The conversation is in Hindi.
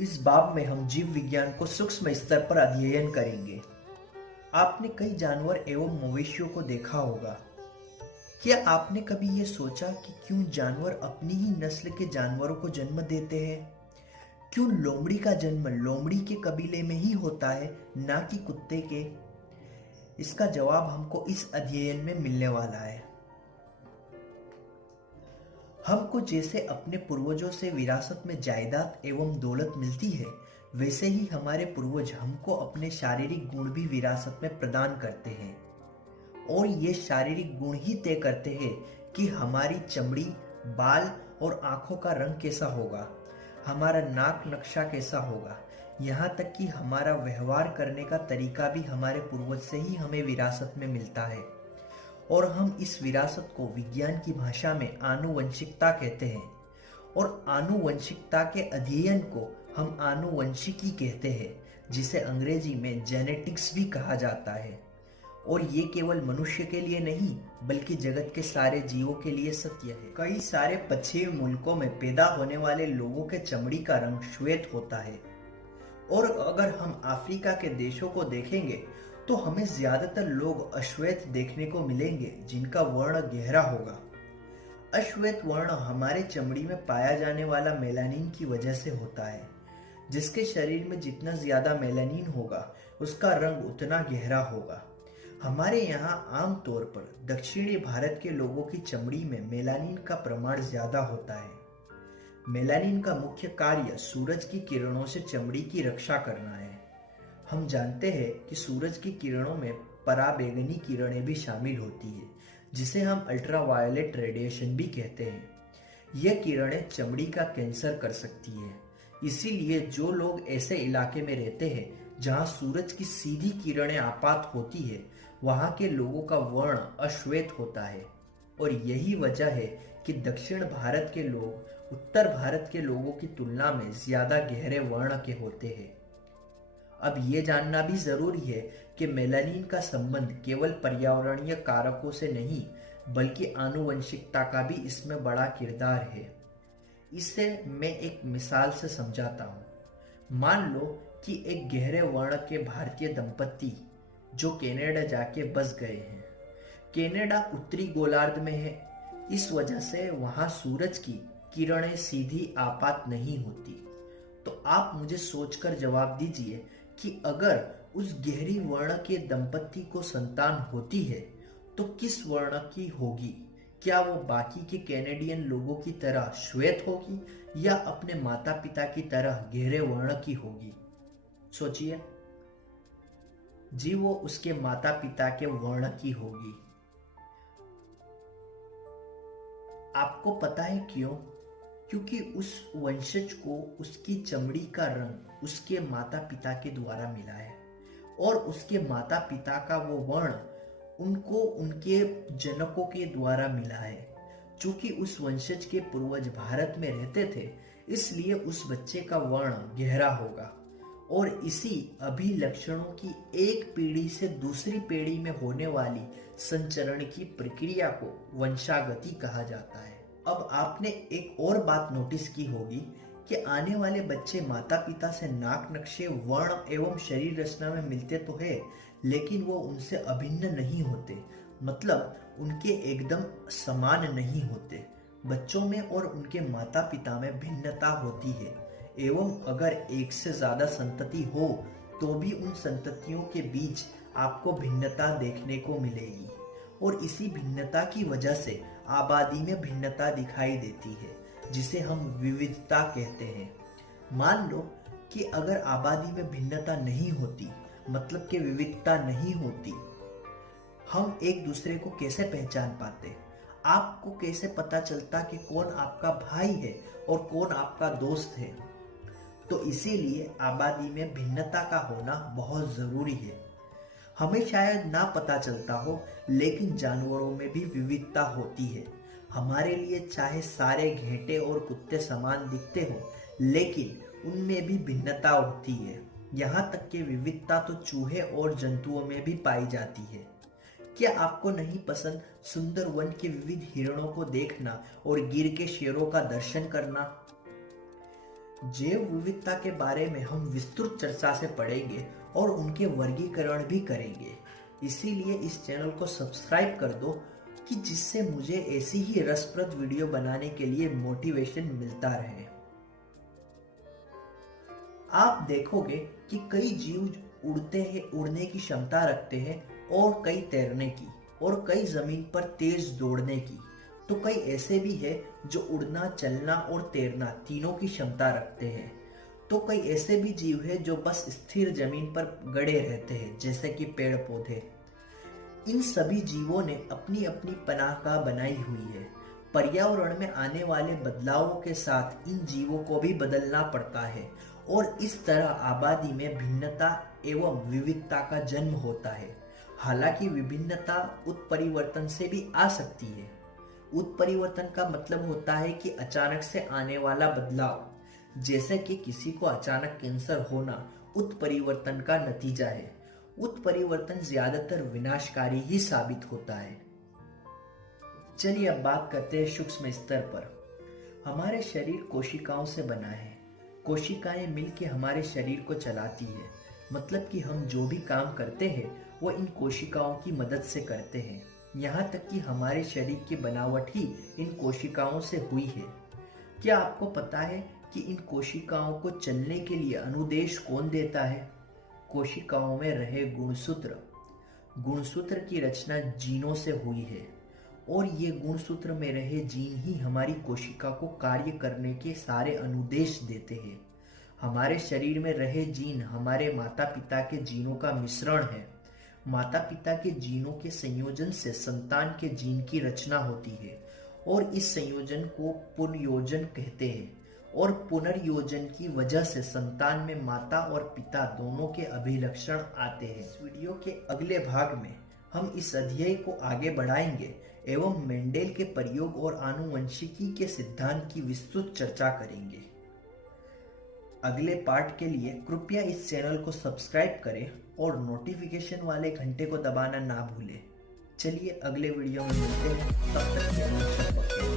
इस बाब में हम जीव विज्ञान को सूक्ष्म स्तर पर अध्ययन करेंगे। आपने कई जानवर एवं मवेशियों को देखा होगा। क्या आपने कभी ये सोचा कि क्यों जानवर अपनी ही नस्ल के जानवरों को जन्म देते हैं? क्यों लोमड़ी का जन्म लोमड़ी के कबीले में ही होता है, ना कि कुत्ते के? इसका जवाब हमको इस अध्ययन में मिलने वाला है। हमको जैसे अपने पूर्वजों से विरासत में जायदाद एवं दौलत मिलती है, वैसे ही हमारे पूर्वज हमको अपने शारीरिक गुण भी विरासत में प्रदान करते हैं। और ये शारीरिक गुण ही तय करते हैं कि हमारी चमड़ी, बाल और आंखों का रंग कैसा होगा, हमारा नाक नक्शा कैसा होगा, यहाँ तक कि हमारा व्यवहार करने का तरीका भी हमारे पूर्वज से ही हमें विरासत में मिलता है। और हम इस विरासत को विज्ञान की भाषा में आनुवंशिकता कहते हैं। और आनुवंशिकता के अध्ययन को हम आनुवंशिकी कहते हैं, जिसे अंग्रेजी में जेनेटिक्स भी कहा जाता है। और ये केवल मनुष्य के लिए नहीं, बल्कि जगत के सारे जीवों के लिए सत्य है। कई सारे पश्चिमी मुल्कों में पैदा होने वाले लोगों के चमड़ी का रंग श्वेत होता है। और अगर हम अफ्रीका के देशों को देखेंगे तो हमें ज्यादातर लोग अश्वेत देखने को मिलेंगे, जिनका वर्ण गहरा होगा। अश्वेत वर्ण हमारे चमड़ी में पाया जाने वाला मेलानिन की वजह से होता है। जिसके शरीर में जितना ज्यादा मेलानिन होगा, उसका रंग उतना गहरा होगा। हमारे यहाँ आमतौर पर दक्षिणी भारत के लोगों की चमड़ी में मेलानिन का प्रमाण ज्यादा होता है। मेलानिन का मुख्य कार्य सूरज की किरणों से चमड़ी की रक्षा करना है। हम जानते हैं कि सूरज की किरणों में पराबैंगनी किरणें भी शामिल होती है, जिसे हम अल्ट्रावायलेट रेडिएशन भी कहते हैं। यह किरणें चमड़ी का कैंसर कर सकती है। इसीलिए जो लोग ऐसे इलाके में रहते हैं जहां सूरज की सीधी किरणें आपात होती है, वहां के लोगों का वर्ण अश्वेत होता है। और यही वजह है कि दक्षिण भारत के लोग उत्तर भारत के लोगों की तुलना में ज्यादा गहरे वर्ण के होते हैं। अब ये जानना भी जरूरी है कि मेलानिन का संबंध केवल पर्यावरणीय कारकों से नहीं, बल्कि आनुवंशिकता का भी इसमें बड़ा किरदार है। इसे मैं एक मिसाल से समझाता हूँ। मान लो कि एक गहरे वर्ण के भारतीय दंपत्ति जो कनाडा जाके बस गए हैं। कनाडा उत्तरी गोलार्ध में है, इस वजह से वहां सूरज की किरणें सीधी आपात नहीं होती। तो आप मुझे सोचकर जवाब दीजिए कि अगर उस गहरी वर्ण के दंपत्ति को संतान होती है तो किस वर्ण की होगी? क्या वो बाकी के कैनेडियन लोगों की तरह श्वेत होगी या अपने माता पिता की तरह गहरे वर्ण की होगी? सोचिए जी, वो उसके माता पिता के वर्ण की होगी। आपको पता है क्यों? क्योंकि उस वंशज को उसकी चमड़ी का रंग उसके माता पिता के द्वारा मिला है, और उसके माता पिता का वो वर्ण उनको उनके जनकों के द्वारा मिला है। चूंकि उस वंशज के पूर्वज भारत में रहते थे, इसलिए उस बच्चे का वर्ण गहरा होगा। और इसी अभिलक्षणों की एक पीढ़ी से दूसरी पीढ़ी में होने वाली संचरण की प्रक्रिया को वंशागति कहा जाता है। अब आपने एक और बात नोटिस की होगी कि आने वाले बच्चे माता पिता से नाक नक्शे, वर्ण एवं शरीर रचना में मिलते तो है, लेकिन वो उनसे अभिन्न नहीं होते। मतलब उनके एकदम समान नहीं होते। बच्चों में और उनके माता पिता में भिन्नता होती है। एवं अगर एक से ज्यादा संतति हो तो भी उन संततियों के बीच आपको भिन्नता देखने को मिलेगी। और इसी भिन्नता की वजह से आबादी में भिन्नता दिखाई देती है, जिसे हम विविधता कहते हैं। मान लो कि अगर आबादी में भिन्नता नहीं होती, मतलब कि विविधता नहीं होती, हम एक दूसरे को कैसे पहचान पाते? आपको कैसे पता चलता कि कौन आपका भाई है और कौन आपका दोस्त है? तो इसीलिए आबादी में भिन्नता का होना बहुत जरूरी है। हमें शायद ना पता चलता हो, लेकिन जानवरों में भी विविधता होती है। हमारे लिए चाहे सारे घेंटे और कुत्ते समान दिखते हो, लेकिन उनमें भी भिन्नता होती है। यहाँ तक कि विविधता तो चूहे और जंतुओं में भी पाई जाती है। क्या आपको नहीं पसंद सुंदर वन के विविध हिरणों को देखना और गिर के शेरों का दर्शन करना? जैव विविधता के बारे में हम विस्तृत चर्चा से पढ़ेंगे और उनके वर्गीकरण भी करेंगे। इसीलिए इस चैनल को सब्सक्राइब कर दो कि जिससे मुझे ऐसी ही रसप्रद वीडियो बनाने के लिए मोटिवेशन मिलता रहे। आप देखोगे कि कई जीव उड़ते हैं, उड़ने की क्षमता रखते हैं, और कई तैरने की, और कई जमीन पर तेज दौड़ने की। तो कई ऐसे भी हैं जो उड़ना, चलना और तैरना तीनों की क्षमता रखते हैं। तो कई ऐसे भी जीव हैं जो बस स्थिर जमीन पर गड़े रहते हैं, जैसे कि पेड़ पौधे। इन सभी जीवों ने अपनी अपनी पनाहगाह बनाई हुई है। पर्यावरण में आने वाले बदलावों के साथ इन जीवों को भी बदलना पड़ता है, और इस तरह आबादी में भिन्नता एवं विविधता का जन्म होता है। हालांकि विभिन्नता उत्परिवर्तन से भी आ सकती है। उत्परिवर्तन का मतलब होता है कि अचानक से आने वाला बदलाव, जैसे कि किसी को अचानक कैंसर होना उत्परिवर्तन का नतीजा है। उत्परिवर्तन ज्यादातर विनाशकारी ही साबित होता है। चलिए अब बात करते हैं सूक्ष्म स्तर पर। हमारे शरीर कोशिकाओं से बना है। कोशिकाएं मिलकर हमारे शरीर को चलाती है। मतलब कि हम जो भी काम करते हैं वो इन कोशिकाओं की मदद से करते हैं। यहाँ तक कि हमारे शरीर की बनावट ही इन कोशिकाओं से हुई है। क्या आपको पता है कि इन कोशिकाओं को चलने के लिए अनुदेश कौन देता है? कोशिकाओं में रहे गुणसूत्र। गुणसूत्र की रचना जीनों से हुई है, और ये गुणसूत्र में रहे जीन ही हमारी कोशिका को कार्य करने के सारे अनुदेश देते हैं। हमारे शरीर में रहे जीन हमारे माता पिता के जीनों का मिश्रण है। माता पिता के जीनों के संयोजन से संतान के जीन की रचना होती है, और इस संयोजन को पुनर्योजन कहते हैं। और पुनर्योजन की वजह से संतान में माता और पिता दोनों के अभिलक्षण आते हैं। इस वीडियो के अगले भाग में हम इस अध्याय को आगे बढ़ाएंगे एवं मेंडेल के प्रयोग और आनुवंशिकी के सिद्धांत की विस्तृत चर्चा करेंगे। अगले पार्ट के लिए कृपया इस चैनल को सब्सक्राइब करें और नोटिफिकेशन वाले घंटे को दबाना ना भूलें। चलिए अगले वीडियो में मिलते हैं, तब तक के लिए।